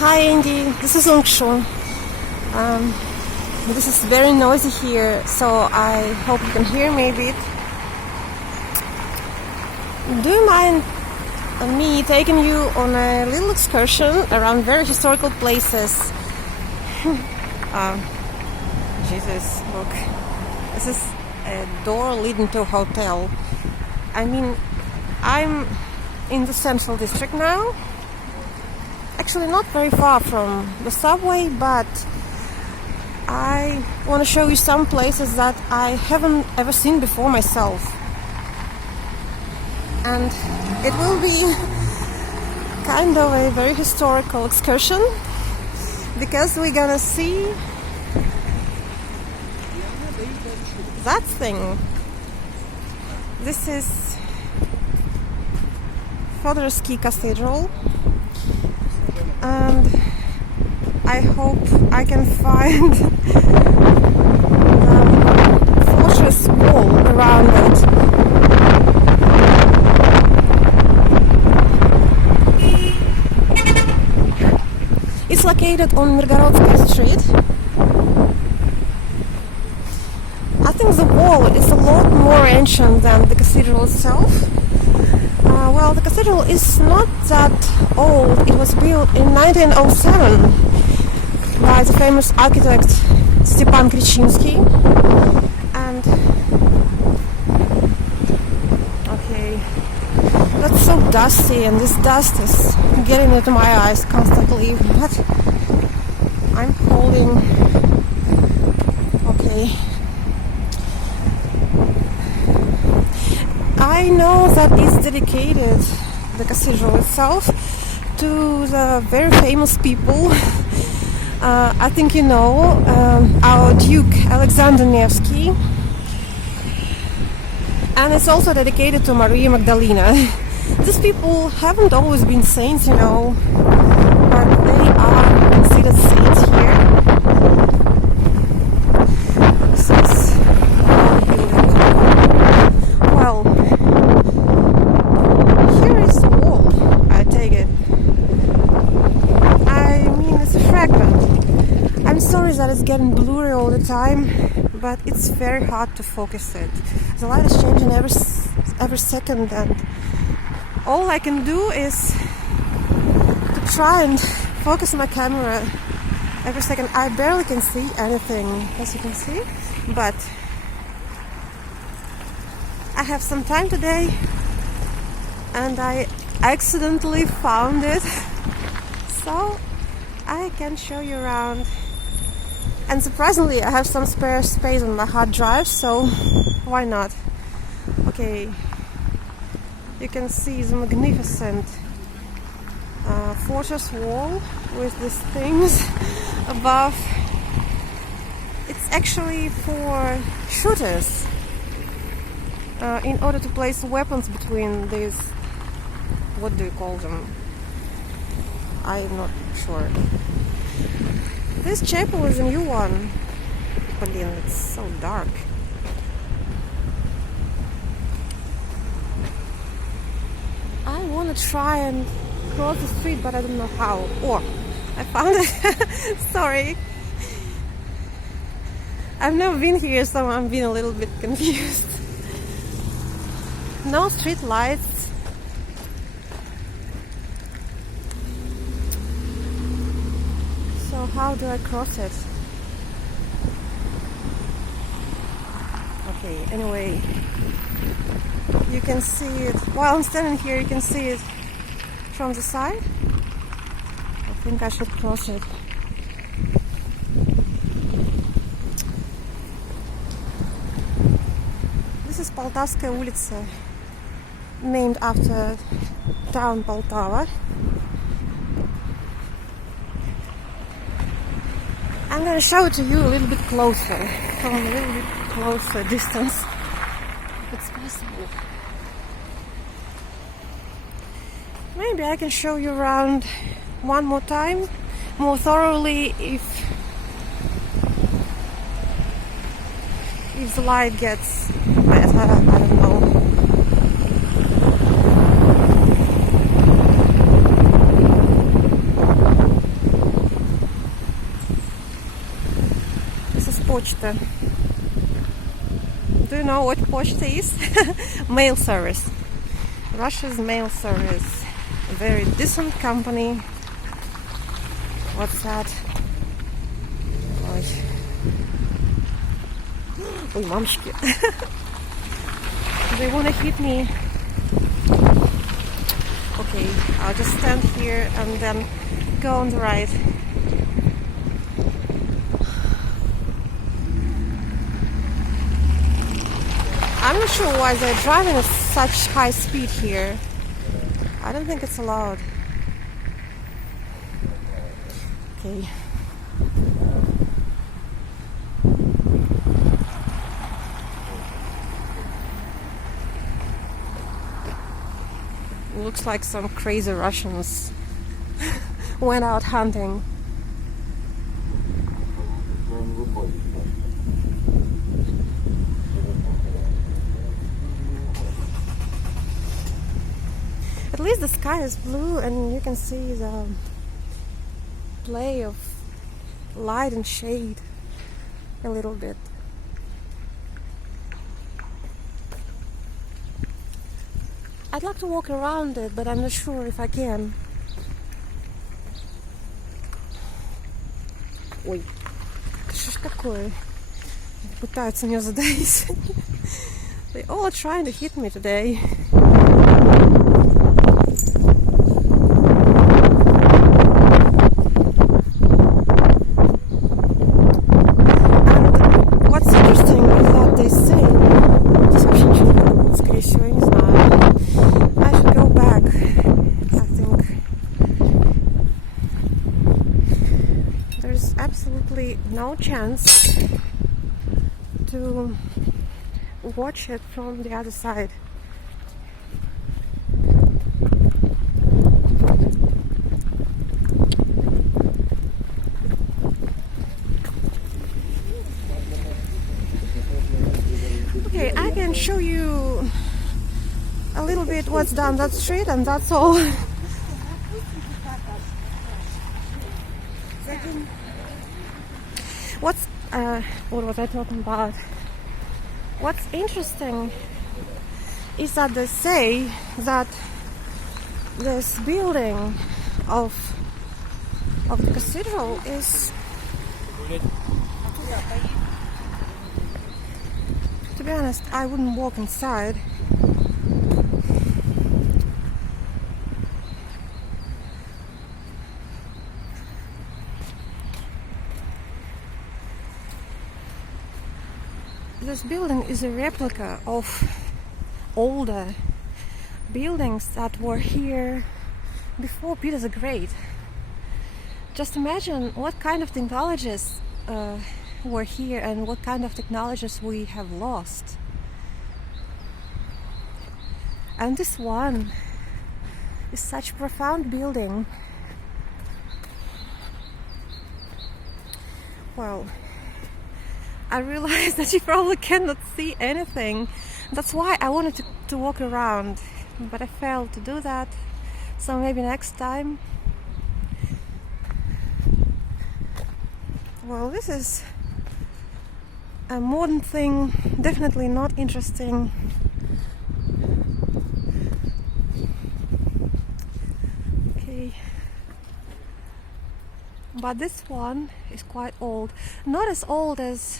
Hi Andy, this is Ungshu. This is very noisy here, so I hope you can hear me a bit. Do you mind me taking you on a little excursion around very historical places? Jesus, look. This is a door leading to a hotel. I mean, I'm in the central district now. Actually not very far from the subway, but I want to show you some places that I haven't ever seen before myself. And it will be kind of a very historical excursion because we're gonna see that thing. This is Fyodorovsky cathedral, and I hope I can find the fortress wall around it. It's located on Mar.23rd Street. I think the wall is a lot more ancient than the cathedral itself. Well, the cathedral is not that old. It was built in 1907 by the famous architect Stepan Krichinsky. And okay, that's so dusty, and this dust is getting into my eyes constantly. But I'm holding. Okay. I know that it's dedicated, the cathedral itself, to the very famous people. I think you know our Duke Alexander Nevsky, and it's also dedicated to Maria Magdalena. These people haven't always been saints, you know, but they are considered saints here. This is well. Sorry that it's getting blurry all the time, but it's very hard to focus it. The light is changing every second, and all I can do is to try and focus my camera every second. I barely can see anything, as you can see, but I have some time today, and I accidentally found it, so I can show you around. And surprisingly, I have some spare space on my hard drive, so why not? Okay, you can see the magnificent fortress wall with these things above. It's actually for shooters, in order to place weapons between these, what do you call them? I'm not sure. This chapel is a new one. But it's so dark. I want to try and cross the street, but I don't know how. Oh, I found it. Sorry. I've never been here, so I'm being a little bit confused. No street lights. So how do I cross it? Okay, anyway, you can see it. While I'm standing here, you can see it from the side. I think I should cross it. This is Poltavskaya улица, named after town Poltava. I'm going to show it to you a little bit closer, from a little bit closer distance. It's possible. Maybe I can show you around one more time, more thoroughly, if the light gets better. I don't know. Pochta. Do you know what Pochta is? Mail service. Russia's mail service. A very decent company. What's that? Ой, мамочки. They want to hit me. Okay, I'll just stand here and then go on the right. I'm not sure why they're driving at such high speed here. I don't think it's allowed. Okay. Looks like some crazy Russians went out hunting. At least the sky is blue and you can see the play of light and shade a little bit. I'd like to walk around it, but I'm not sure if I can. Ой, что ж такое? Пытаются меня задавить. They all trying to hit me today. No chance to watch it from the other side. Okay, I can show you a little bit what's down that street and that's all. What was I talking about? What's interesting is that they say that this building of the cathedral is, to be honest, I wouldn't walk inside. This building is a replica of older buildings that were here before Peter the Great. Just imagine what kind of technologies were here and what kind of technologies we have lost. And this one is such a profound building. Well, I realized that you probably cannot see anything. That's why I wanted to walk around, but I failed to do that. So maybe next time. Well, this is a modern thing, definitely not interesting. Okay. But this one is quite old. Not as old as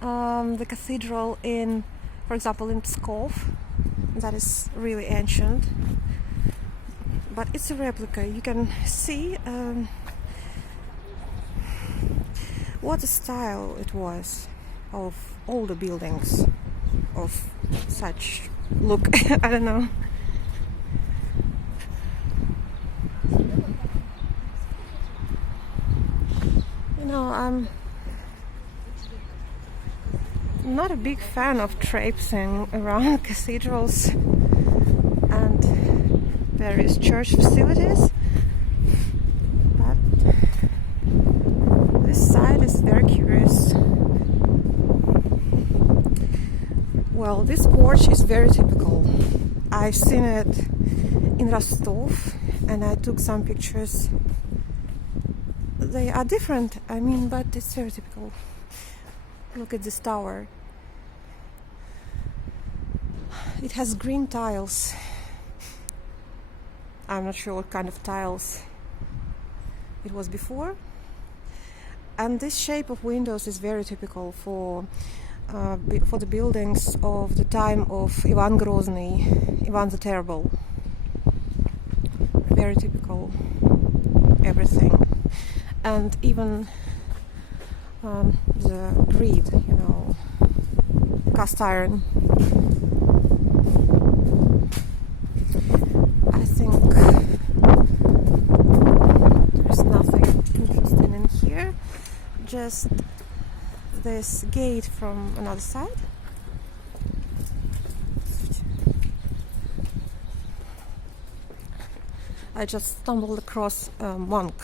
the cathedral in, for example, in Pskov. That is really ancient. But it's a replica. You can see what a style it was of older buildings of such look. I don't know. You know, I'm not a big fan of traipsing around cathedrals and various church facilities, but this side is very curious. Well, this porch is very typical. I've seen it in Rostov and I took some pictures. They are different, I mean, but it's very typical. Look at this tower. It has green tiles. I'm not sure what kind of tiles it was before. And this shape of windows is very typical for the buildings of the time of Ivan Grozny, Ivan the Terrible. Very typical, everything. And even the grid, cast iron. I think there's nothing interesting in here, just this gate from another side. I just stumbled across a monk.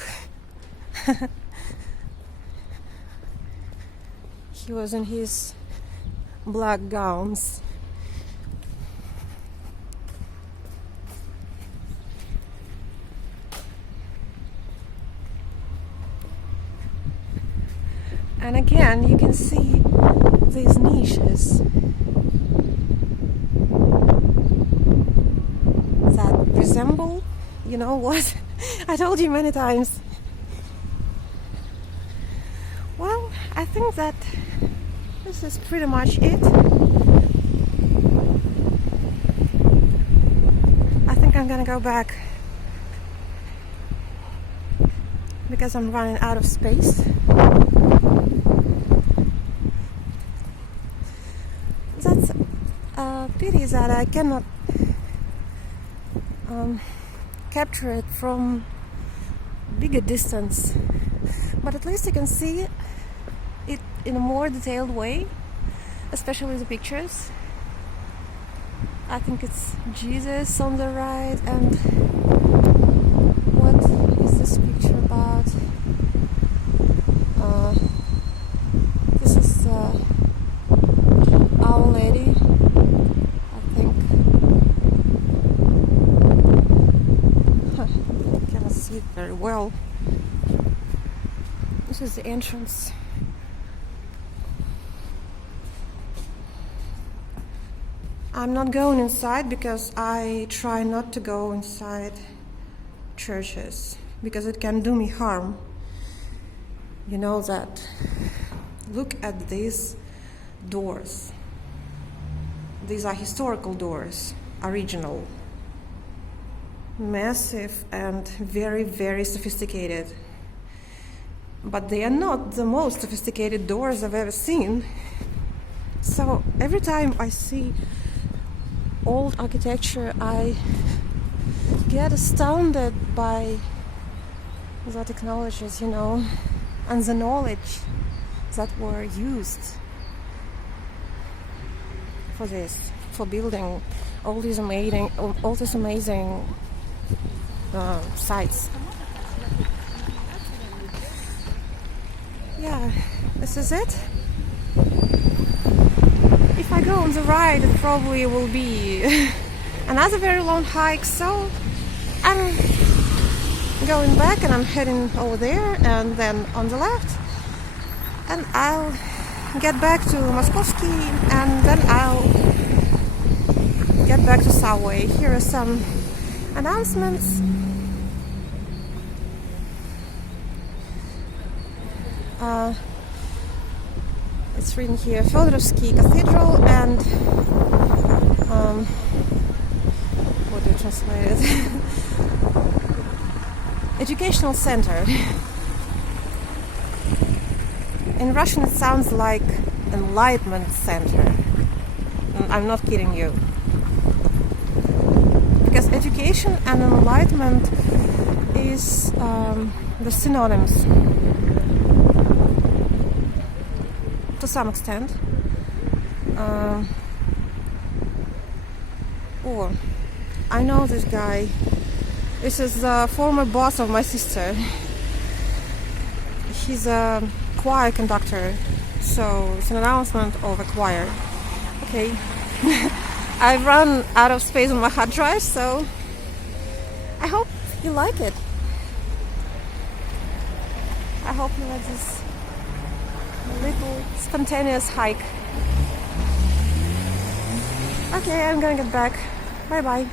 He was in his black gowns. And again, you can see these niches that resemble, you know what? I told you many times. Well, I think that this is pretty much it. I think I'm gonna go back because I'm running out of space. That's a pity that I cannot capture it from bigger distance, but at least you can see it in a more detailed way, especially the pictures. I think it's Jesus on the right, and what is this picture about? This is Our Lady, I think. I cannot see it very well. This is the entrance. I'm not going inside because I try not to go inside churches because it can do me harm. You know that. Look at these doors. These are historical doors, original, massive and very, very sophisticated. But they are not the most sophisticated doors I've ever seen. So every time I see old architecture, I get astounded by the technologies, and the knowledge that were used for this, for building all these amazing sites. Yeah, this is it. If I go on the right, it probably will be another very long hike, so I'm going back and I'm heading over there and then on the left, and I'll get back to Moskovsky and then I'll get back to Subway. Here are some announcements. It's written here Fyodorovsky cathedral and what do you translate it? Educational center. In Russian it sounds like enlightenment center. I'm not kidding you. Because education and enlightenment is the synonyms to some extent. I know this guy. This is the former boss of my sister. He's a choir conductor, so it's an announcement of a choir. Okay. I've run out of space on my hard drive, so I hope you like it. I hope you like this spontaneous hike. Okay, I'm gonna get back. Bye bye.